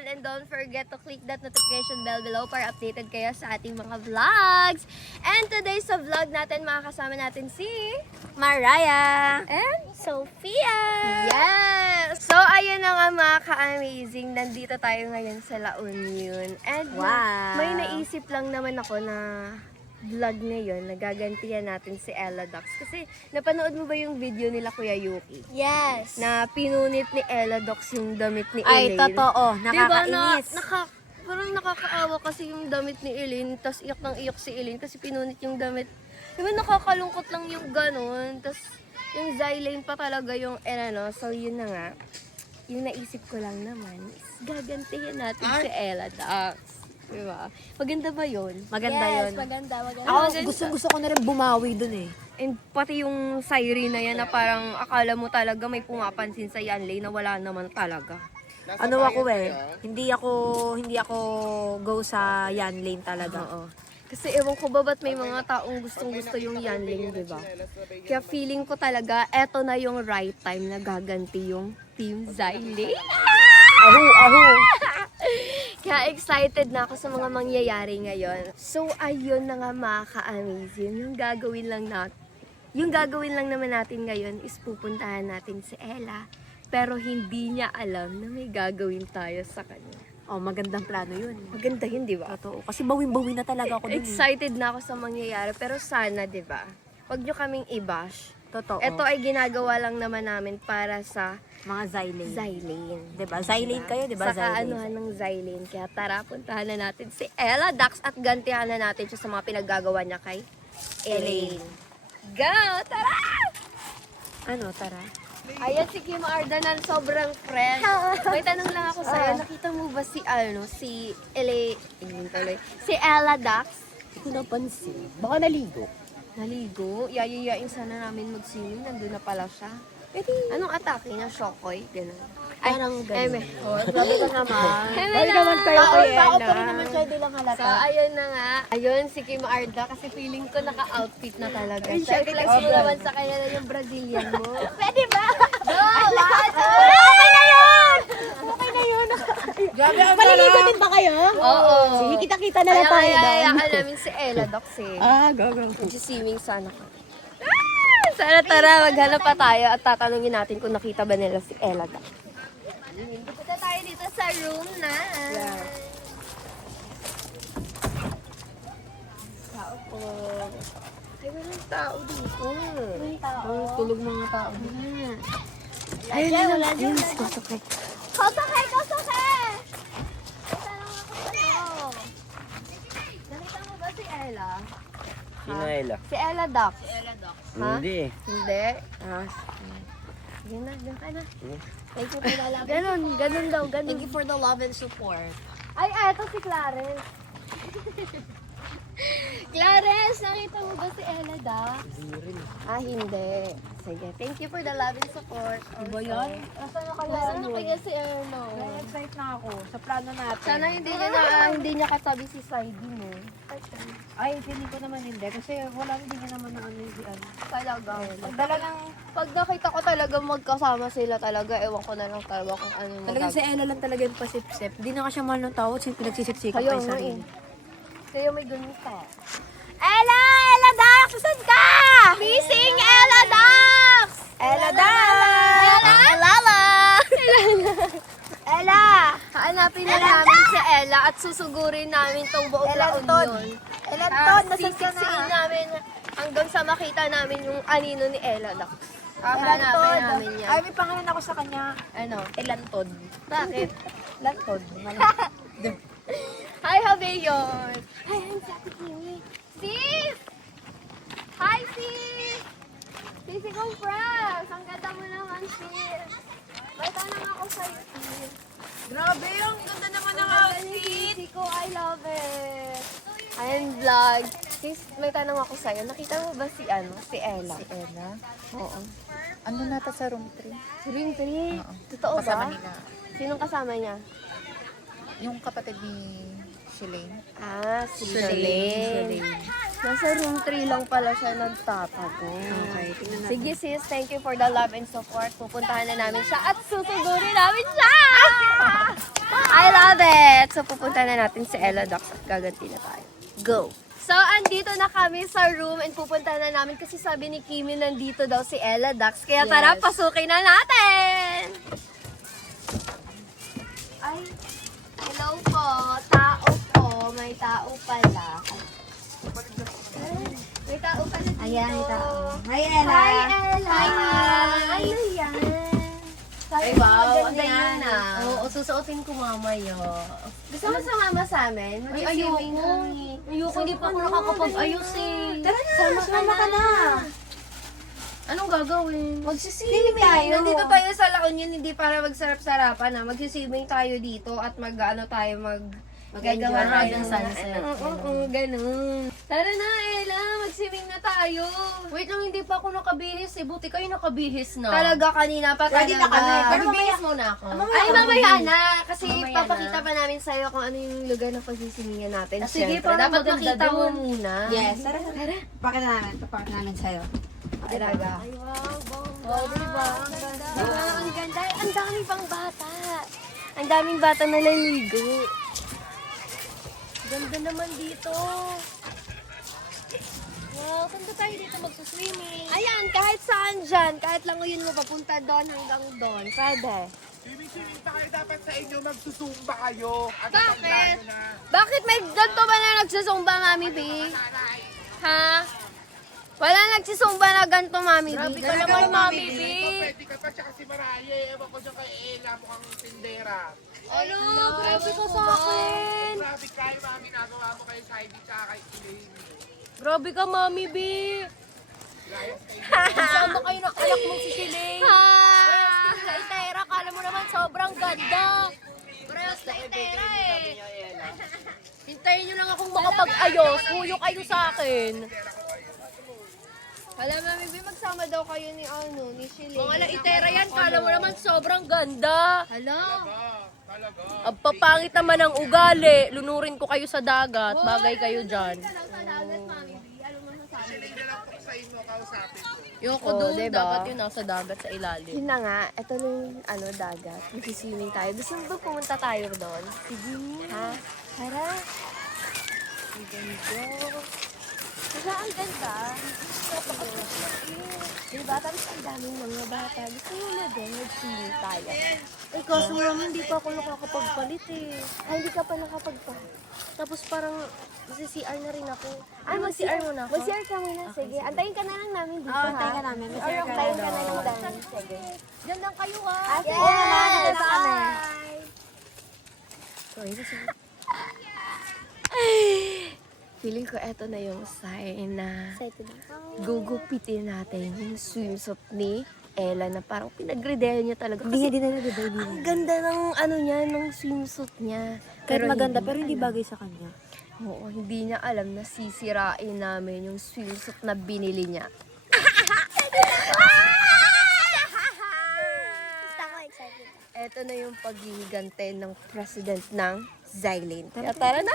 channel and don't forget to click that notification bell below para updated kayo sa ating mga vlogs. And today sa vlog natin, makakasama natin si Mariah and Sophia. yes! So ayun na nga mga ka-amazing, nandito tayo ngayon sa La Union. And Wow. may naisip lang naman ako na vlog ngayon, nagagantihan natin si Ella Dax. Kasi napanood mo ba yung video nila Kuya Yuki? Yes. Na pinunit ni Ella Dax yung damit ni Ay, Elaine. totoo. Nakakainis. Diba parang nakakaawa kasi yung damit ni Elaine, tas iyak ng iyak si Elaine kasi pinunit yung damit. Diba nakakalungkot lang yung ganun, tas yung Zylane pa talaga yung so yun na nga. Yung naisip ko lang naman is gagantihan natin si Ella Dax. Diba? Maganda ba yun? Maganda yun. Maganda. Ako, gusto ko na rin bumawi dun eh. And pati yung siren na yan na parang akala mo talaga may pumapansin sa Yanley na wala naman talaga. Ano ako eh, hindi ako go sa Yan Lane talaga. Oo. Kasi ewan ko ba ba't may mga taong gustong gusto yung Yanling, di ba? Kaya feeling ko talaga, eto na yung right time na gaganti yung Team Zylane. Ahu. Kaya excited na ako sa mga mangyayari ngayon. So, ayun na nga mga ka-amazing. Yung gagawin lang naman natin ngayon is pupuntahan natin si Ella. Pero hindi niya alam na may gagawin tayo sa kanya. Oh, magandang plano yun. Maganda yun, di ba? Totoo. Kasi bawin-bawi na talaga ako dun eh. Excited na ako sa mangyayari. Pero sana, di ba? Huwag nyo kaming i-bash. Totoo. Ito ay ginagawa lang naman namin para sa mga Zylane. Zylane. Diba? Zylane kayo, diba? Sa kaanuhan ng Zylane. Kaya tara, puntahan na natin si Ella Dax at gantihan na natin siya sa mga pinaggagawa niya kay Elaine. Go! Tara! Ano, tara? Ayan si Kim Ardanan, sobrang fresh. May tanong lang ako sa'yo. Nakita mo ba si si Ella Dax? Hindi ko napansin. Baka naligo. Naligo? Yayayain sana namin mag-swimming. Nandun na pala siya. Anong atake niya? Shokoy? Ganun. Ay, Parang ganun. eme. Grabe ka naman. Balik naman kayo kay Tao Ella. pa rin naman siya, hindi lang So, halata. ayun na nga. Ayun, si Kim Arda. Kasi feeling ko naka-outfit na talaga. Ay, Siya, syempre, flex mo okay. naman sa kanya na yung Brazilian mo. Pwede ba? Go! Okay na yun! Okay na yun. Grabe ang maliligo din ba kayo? Oo. Sige, kita-kita na lang tayo doon. Kaya namin si Ella Dax eh. Go. Nag-swimming sana ko. Sana tara, maghanap pa tayo at tatanungin natin kung nakita ba nila si Ella Dax. Punta tayo dito sa room na. Tao po. Ay, walang tao dito. Tulog mga tao. Ayun na lang. Ayun, sakay. Kosakay! Nakita mo ba si Ella? Sino Ella? Si Ella Dax. Ha? Hindi. Hindi. Sige na, dyan ka na. Thank you for the love. Ganun daw, ganun. Thank you for the love and support. Ay, eto si Clarence. Clarence, nakita mo ba si Ella Dax? Hindi. Sige, thank you for the love and support. Ba yan? Nasaan na kaya si Erno? Excited na ako sa plano natin. Sana hindi niya katabi si Saidi mo. Ay, feeling ko naman hindi. Kasi hindi niya naman na ano yung ano. Talaga. Pagdala ng... Pag nakita ko talaga magkasama sila talaga, ewan ko na lang talaga kung ano yung Talagang si Ella lang talaga yung pasip-sip. Hindi na ka siya mahal ng tao at pinagsisip-sikap Kaya pa yung nga sarili. Kaya may ganun ka. Ella Dax! Saan ka? Missing Ella Dax! Ella Dax! Ella! Hanapin na namin si Ella at susugurin namin tong buong La Union. Ella Todd, nasan ka na? Sisiksiin namin hanggang sa makita namin yung anino ni Ella Dax. Ella Hanapin Todd. namin yan. Ay, may pangalan ako sa kanya. Ano? Elantod. Bakit? Elantod. Hi, Habeyon! Hi, I'm Jackie Kimi. Sis! Hi, sis! Sisi kong Fras! Ang ganda mo naman, sis! May tanong ako sa'yo, sis. Grabe, ang ganda naman ng Sisi ko, I love it! I'm vlog. Sis, may tanong ako sa'yo. Nakita mo ba si Ella? Si Ella? Oo. Ano nata sa room 3? Si Rin Oo. Totoo Kasama ba? nila. Sinong kasama niya? Yung kapatid ni Shalane. Si Shalane. Nasa room 3 lang pala siya nagtatago. Okay, tingnan natin. Sige sis, thank you for the love and support. Pupuntahan na namin siya at susugurin namin siya! I love it! So, pupunta na natin si Ella Docs at gaganti na tayo. Go! So, andito na kami sa room and pupunta na namin kasi sabi ni Kimi nandito daw si Ella Docs. Kaya tara, pasukin na natin! Ay, hello po. Tao po. May tao pala. May tao pala dito. Ayan, may tao. Hi, Ella. Hi, Ella. Hi. Ano yan? Ay, wow, maganda ano yun yan? ah. Oo, susuotin ko mamaya. Gusto mo sumama sa amin? Ay, Mag-swimming ayoko. kami. Ayoko, hindi pa ako nakakapag-ayos eh. Tara na, sumama ka na. Anong gagawin? Magsiswimming tayo. Nandito tayo sa La Union, hindi para magsarap-sarapan na. Magsiswimming tayo dito at mag-ano tayo, gagawa tayo ng sunset. Oo, ganun. Tara na, Ella. Mag-swimming na tayo. Wait lang, hindi pa ako nakabihis eh. Buti kayo nakabihis na. Talaga kanina pa Ready na kami. Pero bibihis muna ako. Ay, mamaya na. Kasi Mamaya papakita na. pa namin sa'yo kung ano yung lugar na pagsiswimingan natin. Ah, sige, Siyempre, parang dapat maganda makita mo dun. muna. Yes, tara. Papakita namin sa'yo. Talaga. Ay, wow, diba? Diba? Ang ganda. Ang dami pang bata. Ang daming bata na naliligo. Ganda naman dito. Wow, saan tayo dito magsuswimming? Ayan, kahit saan dyan. Kahit languyin mo papunta doon hanggang doon. Pwede. Swimming tayo dapat sa inyo, magsusumba kayo. At Bakit? tandaan nyo na, Bakit may ganito ba na nagsusumba, Mami B? Ha? Wala nagsusumba na ganito, Mami B. Grabe ka naman, Mami B. pwede ka pa siya kasi Maraya. Ewan ko dyan kay Ella, mukhang tindera. Ano? Grabe ka sa akin. Grabe kayo, mami, nagawa mo kay Heidi tsaka kay Elaine. Grabe ka, Mami B. Saan ba kayo ng anak mo si Shilay? Parehas kayo sa Itera. Kala mo naman sobrang ganda. Parehas na Itera eh. Hintayin nyo lang akong makapag-ayos. Huyo kayo sa akin. Wala, Mami B, magsama daw kayo ni Shiley. Mga laitera yan, kala mo naman sobrang ganda. Hala. Talaga. Ang papangit naman ng ugali. Lunurin ko kayo sa dagat. Bagay kayo dyan. Sa dagat, Mami B. Ano masasabi? Elaine na lang tuksain mo, kausapin ko. Yoko Oh, doon, diba? dapat yun nasa dagat sa ilalim. Yun na nga, ito na yung dagat. Magsiswimming tayo. Gusto mo ba pumunta tayo doon? Sige. Ha? Tara. Ang ganda. Diba ang ganda? Diba? Tapos ang daming mga bata. Gusto mo na din, mag-swimming tayo. Eh, kaso naman, hindi pa ako nakakapagpalit eh. Ay, hindi ka pa nakapagpalit. Tapos parang, CR na rin ako. Ay, mag-CR muna ako. Mag-CR ka muna. Sige. Antayin ka na lang namin dito, Oo, ha? antayin ka namin. Mag-CR ka Antayin na ka na daw. lang namin. Sige. Diyan lang kayo ha. Ah, sige. Oo naman, dito na kami. Bye! Sorry, kasi... Feeling ko eto na yung sign na gugupitin natin yung swimsuit ni Ella na parang pinagredayan niya talaga. Hindi Kasi niya dinala, ang ganda ng ano niya, ng swimsuit niya. Kahit maganda, pero hindi bagay sa kanya. Oo, hindi niya alam na sisirain namin yung swimsuit na binili niya. Ito na yung paghihigante ng president ng Xylene. Kaya tara na!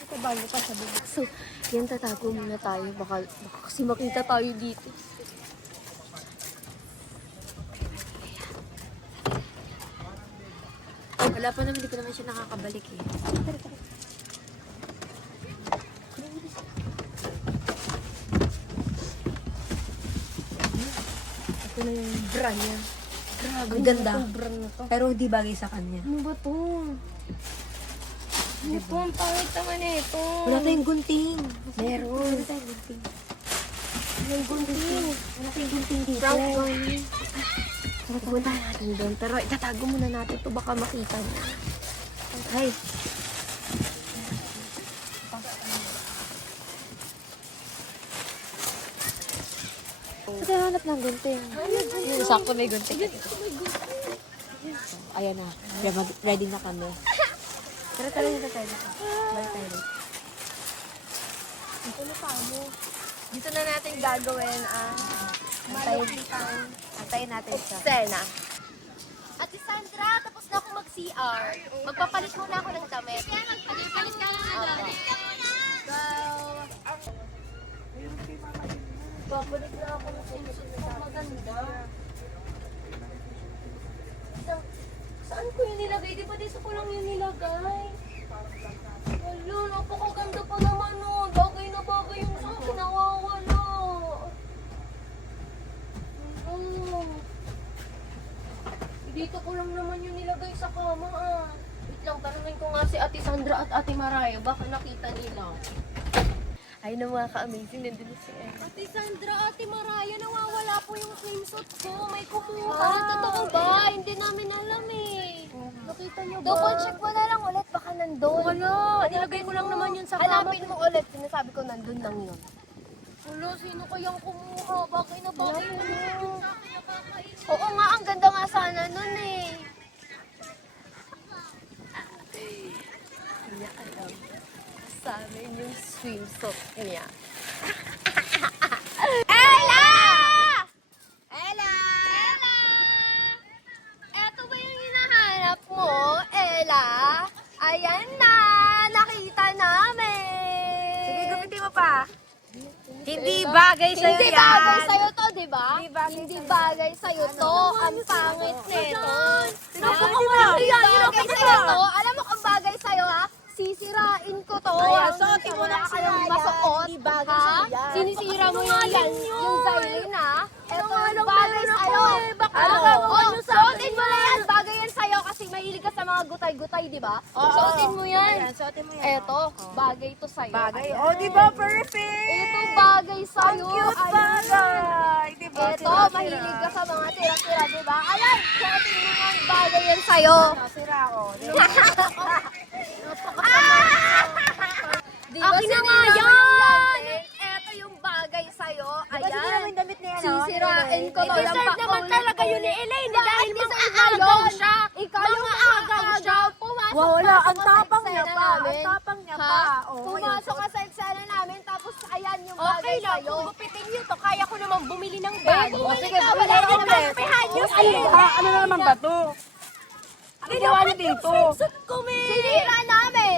Ito bago pa sa bubuk. So, yan tatago muna tayo. Baka kasi makita tayo dito. Wala pa naman, hindi pa naman siya nakakabalik eh. Ito na yung bra niya. Grabe, Ang ganda. itong bra na to. Pero hindi bagay sa kanya. Ano ba to? Ano po ang pangit naman ito? Wala tayong gunting. Meron. Wala tayong gunting. May gunting. Wala tayong gunting dito. Prank going. Tara, pumunta natin doon. Pero itatago muna natin ito. Baka makita niya. Ay. Saan tayo hanap ng gunting? Sakto may gunting. Ayan na. Ready na kami. Tara, tara dito tayo. Balik tayo dito. Ito na mo. Dito na natin gagawin ang Antayin natin siya. eksena. Ate Sandra, tapos na ako mag-CR. Magpapalit muna ako ng damit. Magpapalit ka lang ng damit. Babalik na ako ng swimsuit na maganda. Saan ko yun yung nilagay. Di ba dito ko lang yung nilagay? Wala, napakaganda pa naman oh. Bagay na bagay yung sa akin, nawawala. Dito ko lang naman yung nilagay sa kama ah. Wait lang, tanungin ko nga si Ate Sandra at Ate Maraya. Baka nakita nila. Ay na mga ka-amazing, nandun na si Emma. Ate Sandra, Ate Maraya, nawawala po yung swimsuit ko. May kumuha. Totoo ba? Hindi namin alam eh. Nakita niyo ba? Double check mo na lang ulit, baka nandun. Wala, nilagay ko lang naman yun sa kama. Hanapin mo ulit, sinasabi ko nandun lang yun. Wala, sino kayang kumuha? Bagay na bagay na yun. Oo nga, ang ganda nga sana nun eh. Kanya alam. Sa amin yung swimsuit niya. Ella! Ella! Ella! Eto ba yung hinahanap mo, Ella? Ayan na! Nakita namin! Sige, gamitin mo pa. Hindi bagay sa'yo Hindi yan. bagay sa'yo to, di ba? Hindi bagay Hindi bagay sa'yo to. Ang pangit nito. Napakawala Hindi yan. bagay sa'yo to. Alam mo kung bagay sa'yo, ha? Sisirain ko to. Ayan, suotin mo lang kayong sila yan. masuot. Hindi bagay ha? sa'yo yan. Sinisira mo yan. Yung Zylene, ha? Eto yung bagay sa'yo. Ano? Suotin mo na yan. Bagay yan sa'yo kasi mahilig ka sa mga gutay-gutay, di ba? Suotin mo yan. Ayan, suotin mo yan. Eto, bagay to sa'yo. Bagay. Ayan. Oh, di ba? Perfect! Ito bagay Ang sa'yo. cute Ayan. bagay. Di ba? Ito, mahilig ka sa mga tira-tira, di ba? Ayan, suotin mo nga ang bagay yan sa'yo. Sira ako. Di ba Akin na sinira nga mo yan! yan? Ito yung bagay sa'yo. Kasi hindi naman Ayan. damit niya, no? Sisirain ko to. Deserve naman talaga yun ni Elaine dahil mga agaw siya. Ikaw yung agaw siya. Wala, ang sa tapang niya eksena pa. Ang namin. tapang niya Ha? pa. Oh, Pumasok ka sa eksena namin, tapos ayan yung bagay sa'yo. Gupitin nyo to, kaya ko naman bumili ng bago. O sige, wala ka ulit. Ano na naman ba to? Ano gawa niyo dito? Sinira namin.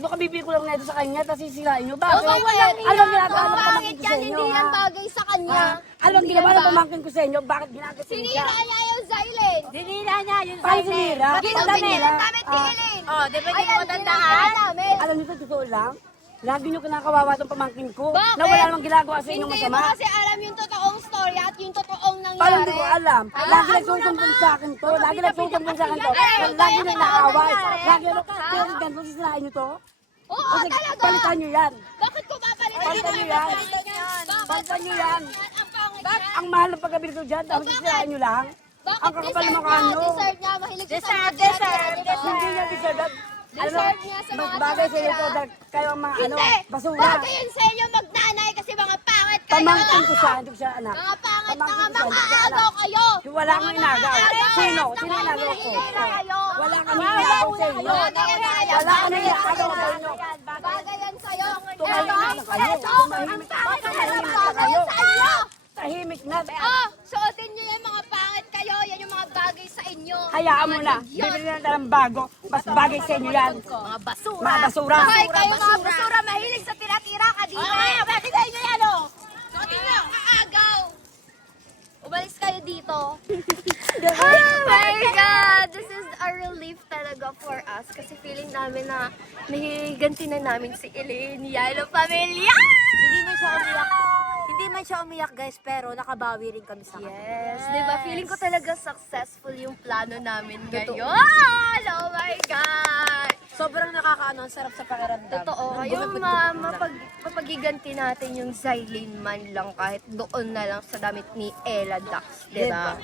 Kabibili ko lang neto sa kanya, tapos sisirain niyo. Bakit? Bakit? Ano bang ginagawa ng Bakit pamangkin ko sa yan? inyo? Hindi yan ha? bagay sa kanya. Ano bang ginawa ng pamangkin ko sa inyo? Bakit ginagawa siya? Sinira niya yung Zylene. Dinila niya yun Paano sinira? Ginamit namin ni Elaine. Oh, di ba hindi Ayan, mo tandaan? ginamit namin. Alam niyo sa totoo lang, lagi niyo kinakawawa itong pamangkin ko. Bakit? Na wala namang ginagawa sa inyo Hindi mo masama. kasi alam yung totoong story at yung totoong Paano nangyari. hindi ko alam? Lagi nagsusumbong sa akin to. Lagi nagsusumbong sa akin to. Lagi nang nakaaway. Lagi nang pero ganito sisirain niyo to. Oo, Kasi talaga. palitan niyo yan. Bakit ko papalitan Palitan niyo yan. Palitan niyo yan. Ang pangit niya. Ang mahal ng pagkabili ko dyan, tapos sisirain niyo lang. Bakit Ang kakapal ng deserve mukha niya? niyo. Deserve niya. Mahilig siya sa mga Deserve, tira-tira, di ba? Hindi niya deserve. Deserve niya sa mas mga bagay sa inyo to tira-tira. dahil kayo ang mga ano, Hindi. basura. Bagay yun sa inyo magnanay kasi mga pangit kayo. Pamangkin ko siya, hindi ko siya anak. Mga pangit, Pamangkin mga ko siya, hindi ko siya mag-aagaw anak. kayo. Wala kang inagaw. Sino? Sino inagaw ko? Wala kang inagaw sa inyo. Wala kang inagaw sa inyo. Bagay yan sa'yo. Tumahimik na kayo. Tumahimik na kayo. Tahimik na. Oh, suotin niyo yung mga pangit kayo. Yan yung mga bagay sa inyo. Hayaan mo na. Bibili na tayo ng bago. Mas bagay sa inyo yan. Mga basura. Mga basura. Hoy, kayo mga basura. Mahilig sa tira-tira ka dito. Bakit kayo nyo yan, oh? Suotin niyo. Kaagaw. Umalis kayo dito. Oh my God! This is a relief talaga for us kasi feeling namin na nahiganti na namin si Elaine. Yan ang pamilya! Hindi man siya umiyak. Hindi man siya umiyak, guys, pero nakabawi rin kami sa kanya. Yes, di ba? Feeling ko talaga successful yung plano namin ngayon. Oh my God! Sobrang nakakaano, ang sarap sa pakiramdam. Totoo. Yung mapagiganti natin yung Zylene man lang kahit doon na lang sa damit ni Ella Dax, di ba?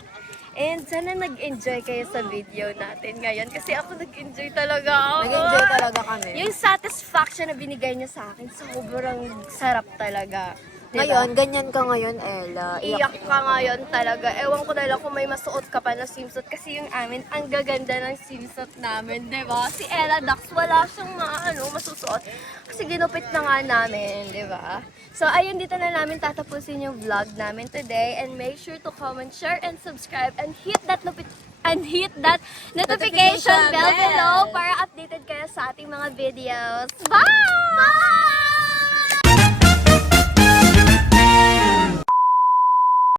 And sana nag-enjoy kayo sa video natin ngayon kasi ako nag-enjoy talaga ako. Nag-enjoy talaga kami. Yung satisfaction na binigay niya sa akin, sobrang sarap talaga. Diba? Ngayon, ganyan ka ngayon, Ella. Iyak ka ngayon talaga. Ewan ko na lang kung may masuot ka pa na swimsuit kasi yung amin, ang gaganda ng swimsuit namin, di ba? Si Ella Dax, wala siyang masusuot kasi ginupit na nga namin, di ba? So, ayun, dito na namin tatapusin yung vlog namin today and make sure to comment, share, and subscribe and hit that notification bell below para updated kayo sa ating mga videos. Bye!